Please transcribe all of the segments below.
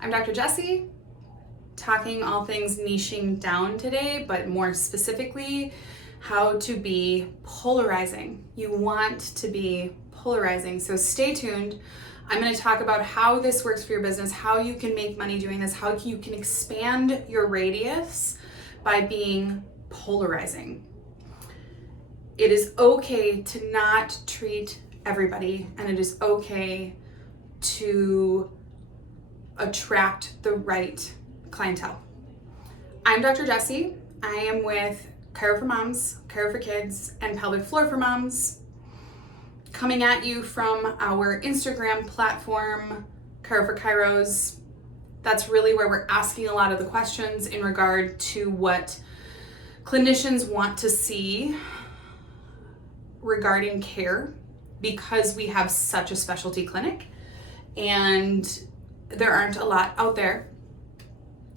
I'm Dr. Jessie, talking all things niching down today, but more specifically, how to be polarizing. You want to be polarizing, so stay tuned. I'm going to talk about how this works for your business, how you can make money doing this, how you can expand your radius by being polarizing. It is okay to not treat everybody, and it is okay to attract the right clientele. I'm Dr. Jessie. I am with CHIRO for Moms, CHIRO for Kids, and Pelvic Floor for Moms, coming at you from our Instagram platform, CHIRO for Chiros. That's really where we're asking a lot of the questions in regard to what clinicians want to see regarding care, because we have such a specialty clinic and there aren't a lot out there.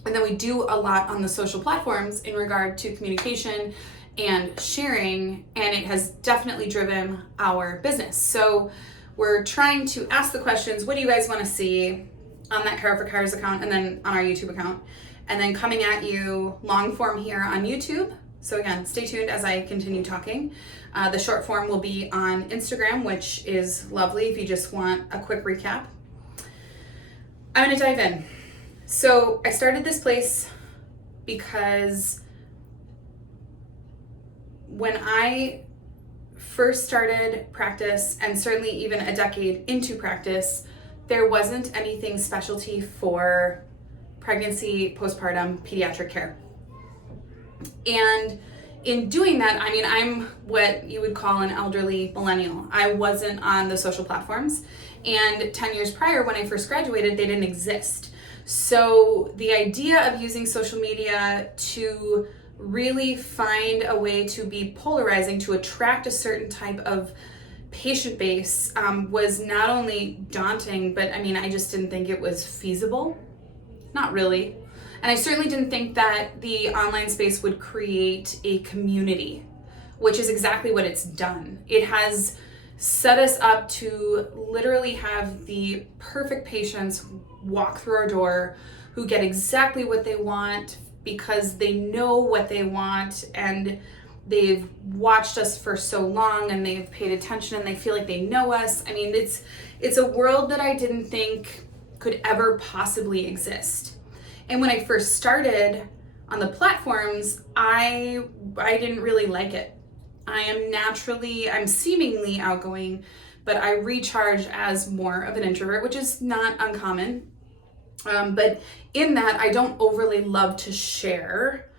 And then we do a lot on the social platforms in regard to communication and sharing, and it has definitely driven our business. So we're trying to ask the questions, what do you guys want to see on that CHIRO for Chiros account and then on our YouTube account, and then coming at you long form here on YouTube. So again, stay tuned as I continue talking. The short form will be on Instagram, which is lovely if you just want a quick recap. I'm going to dive in. So I started this place because when I first started practice, and certainly even a decade into practice, there wasn't anything specialty for pregnancy, postpartum, pediatric care. And in doing that, I mean, I'm what you would call an elderly millennial. I wasn't on the social platforms, and 10 years prior when I first graduated, they didn't exist. So the idea of using social media to really find a way to be polarizing, to attract a certain type of patient base, was not only daunting, but I mean, I just didn't think it was feasible. Not really. And I certainly didn't think that the online space would create a community, which is exactly what it's done. It has set us up to literally have the perfect patients walk through our door who get exactly what they want because they know what they want, and they've watched us for so long and they've paid attention and they feel like they know us. I mean, it's a world that I didn't think could ever possibly exist. And when I first started on the platforms, I didn't really like it. I'm seemingly outgoing, but I recharge as more of an introvert, which is not uncommon. But in that, I don't overly love to share,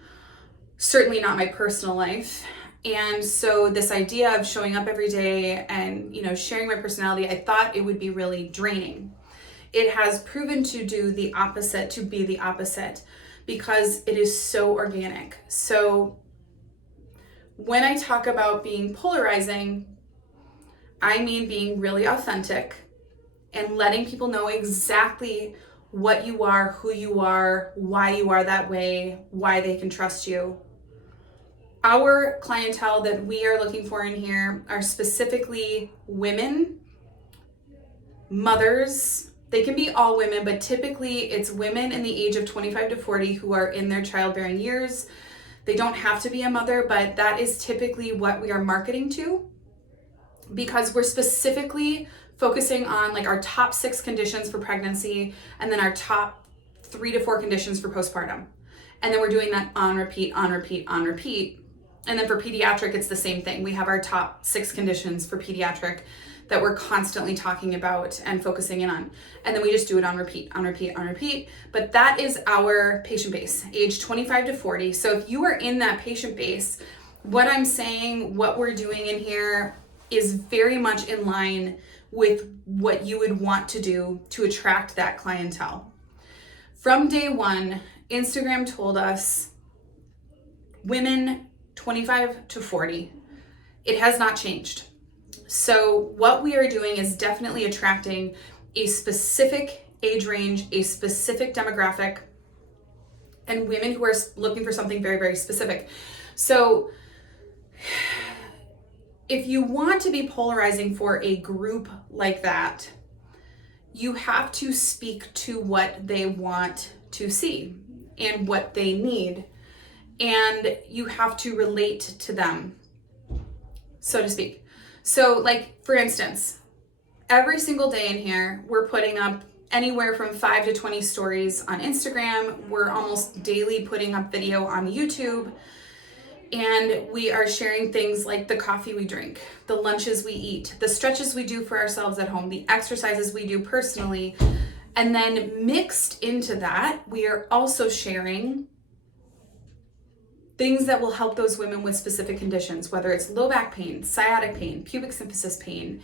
certainly not my personal life. And so this idea of showing up every day and, sharing my personality, I thought it would be really draining. It has proven to be the opposite, because it is so organic. So when I talk about being polarizing, I mean being really authentic and letting people know exactly what you are, who you are, why you are that way, why they can trust you. Our clientele that we are looking for in here are specifically women, mothers. They can be all women, but typically it's women in the age of 25 to 40 who are in their childbearing years. They don't have to be a mother, but that is typically what we are marketing to, because we're specifically focusing on like our top 6 conditions for pregnancy and then our top 3 to 4 conditions for postpartum. And then we're doing that on repeat, on repeat, on repeat. And then for pediatric, it's the same thing. We have our top 6 conditions for pediatric that we're constantly talking about and focusing in on. And then we just do it on repeat, on repeat, on repeat. But that is our patient base, age 25 to 40. So if you are in that patient base, what I'm saying, what we're doing in here is very much in line with what you would want to do to attract that clientele. From day one, Instagram told us women 25 to 40. It has not changed. So what we are doing is definitely attracting a specific age range, a specific demographic, and women who are looking for something very, very specific. So if you want to be polarizing for a group like that, you have to speak to what they want to see and what they need. And you have to relate to them, so to speak. So like, for instance, every single day in here, we're putting up anywhere from 5 to 20 stories on Instagram. We're almost daily putting up video on YouTube. And we are sharing things like the coffee we drink, the lunches we eat, the stretches we do for ourselves at home, the exercises we do personally. And then mixed into that, we are also sharing things that will help those women with specific conditions, whether it's low back pain, sciatic pain, pubic symphysis pain,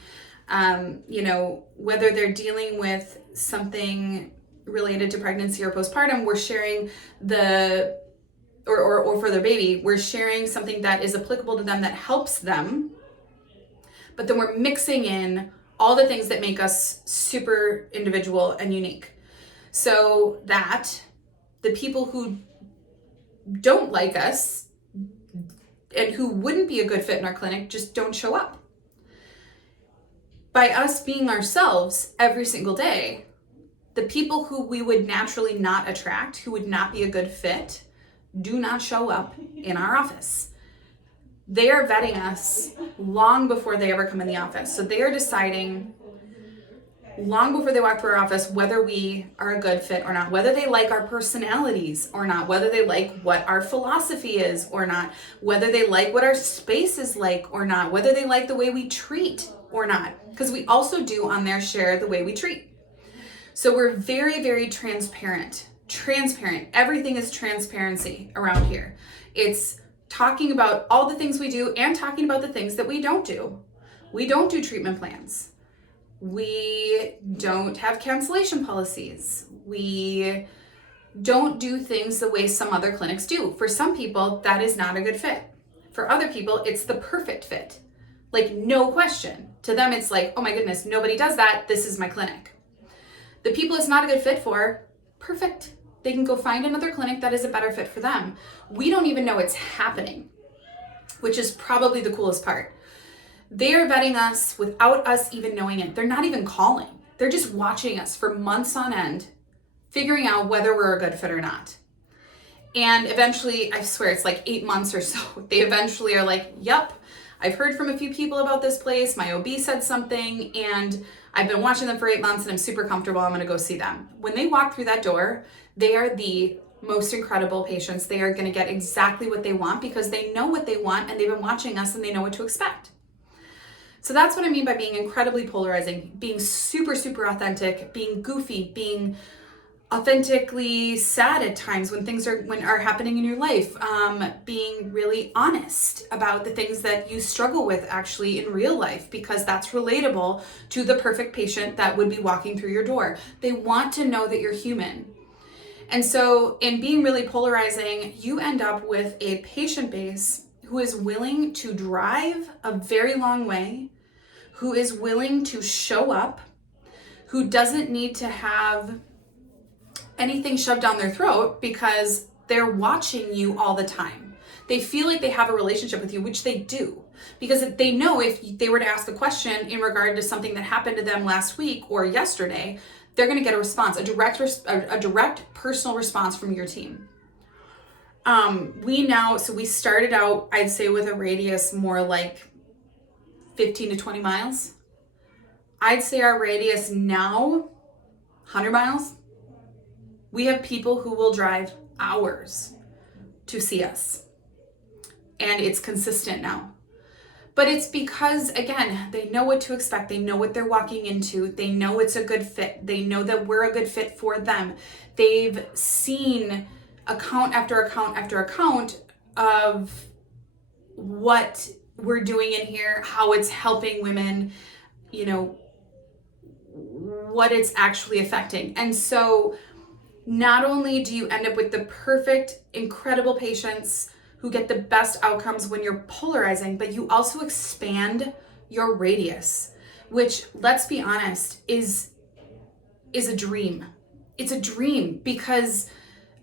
whether they're dealing with something related to pregnancy or postpartum, we're sharing or for their baby, we're sharing something that is applicable to them that helps them, but then we're mixing in all the things that make us super individual and unique. So that the people who don't like us and who wouldn't be a good fit in our clinic just don't show up. By us being ourselves every single day, the people who we would naturally not attract, who would not be a good fit, do not show up in our office. They are vetting us long before they ever come in the office. So they are deciding long before they walk through our office whether we are a good fit or not, whether they like our personalities or not, whether they like what our philosophy is or not, whether they like what our space is like or not, whether they like the way we treat or not. Because we also do on there share the way we treat. So we're very, very transparent. Everything is transparency around here. It's talking about all the things we do and talking about the things that we don't do. We don't do treatment plans. We don't have cancellation policies. We don't do things the way some other clinics do. For some people, that is not a good fit. For other people, it's the perfect fit. Like, no question. To them, it's like, oh my goodness, nobody does that. This is my clinic. The people it's not a good fit for, perfect. They can go find another clinic that is a better fit for them. We don't even know it's happening, which is probably the coolest part. They are vetting us without us even knowing it. They're not even calling. They're just watching us for months on end, figuring out whether we're a good fit or not. And eventually, I swear it's like 8 months or so, they eventually are like, yep, I've heard from a few people about this place. My OB said something and I've been watching them for 8 months and I'm super comfortable. I'm going to go see them. When they walk through that door, they are the most incredible patients. They are going to get exactly what they want because they know what they want and they've been watching us and they know what to expect. So that's what I mean by being incredibly polarizing, being super, super authentic, being goofy, being authentically sad at times when things are happening in your life, being really honest about the things that you struggle with actually in real life, because that's relatable to the perfect patient that would be walking through your door. They want to know that you're human. And so in being really polarizing, you end up with a patient base who is willing to drive a very long way, who is willing to show up, who doesn't need to have anything shoved down their throat because they're watching you all the time. They feel like they have a relationship with you, which they do, because they know if they were to ask a question in regard to something that happened to them last week or yesterday, they're going to get a response, a direct personal response from your team. We started out, I'd say, with a radius more like 15 to 20 miles. I'd say our radius now, 100 miles. We have people who will drive hours to see us. And it's consistent now. But it's because, again, they know what to expect. They know what they're walking into. They know it's a good fit. They know that we're a good fit for them. They've seen account after account after account of what we're doing in here, how it's helping women, what it's actually affecting. And so not only do you end up with the perfect, incredible patients who get the best outcomes when you're polarizing, but you also expand your radius, which, let's be honest, is a dream. It's a dream because,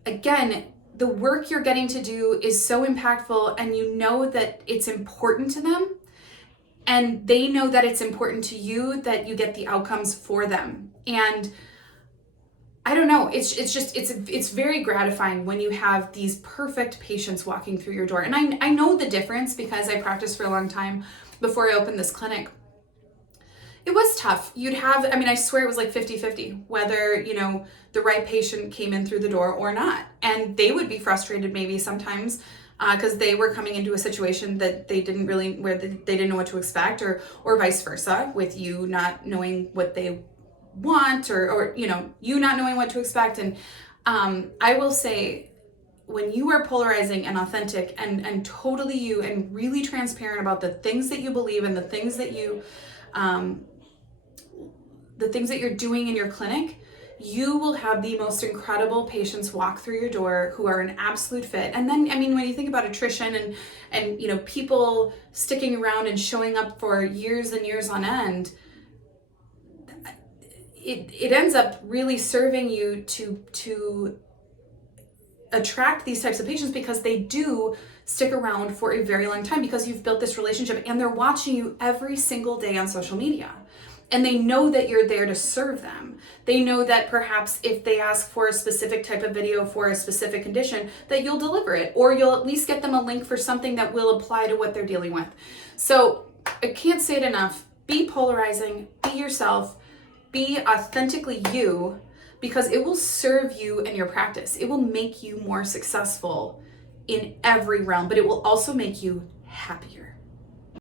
again, the work you're getting to do is so impactful and you know that it's important to them. and they know that it's important to you that you get the outcomes for them. And I don't know, it's very gratifying when you have these perfect patients walking through your door. And I know the difference because I practiced for a long time before I opened this clinic. It was tough. I swear it was like 50-50, whether, the right patient came in through the door or not. And they would be frustrated maybe sometimes because they were coming into a situation that they didn't know what to expect, or vice versa, with you not knowing what they want, or you not knowing what to expect. And I will say, when you are polarizing and authentic and totally you, and really transparent about the things that you believe and the things that you're doing in your clinic, you will have the most incredible patients walk through your door who are an absolute fit. And then, when you think about attrition and people sticking around and showing up for years and years on end, it ends up really serving you to attract these types of patients, because they do stick around for a very long time because you've built this relationship and they're watching you every single day on social media. And they know that you're there to serve them. They know that perhaps if they ask for a specific type of video for a specific condition, that you'll deliver it, or you'll at least get them a link for something that will apply to what they're dealing with. So I can't say it enough. Be polarizing, be yourself, be authentically you, because it will serve you in your practice. It will make you more successful in every realm, but it will also make you happier.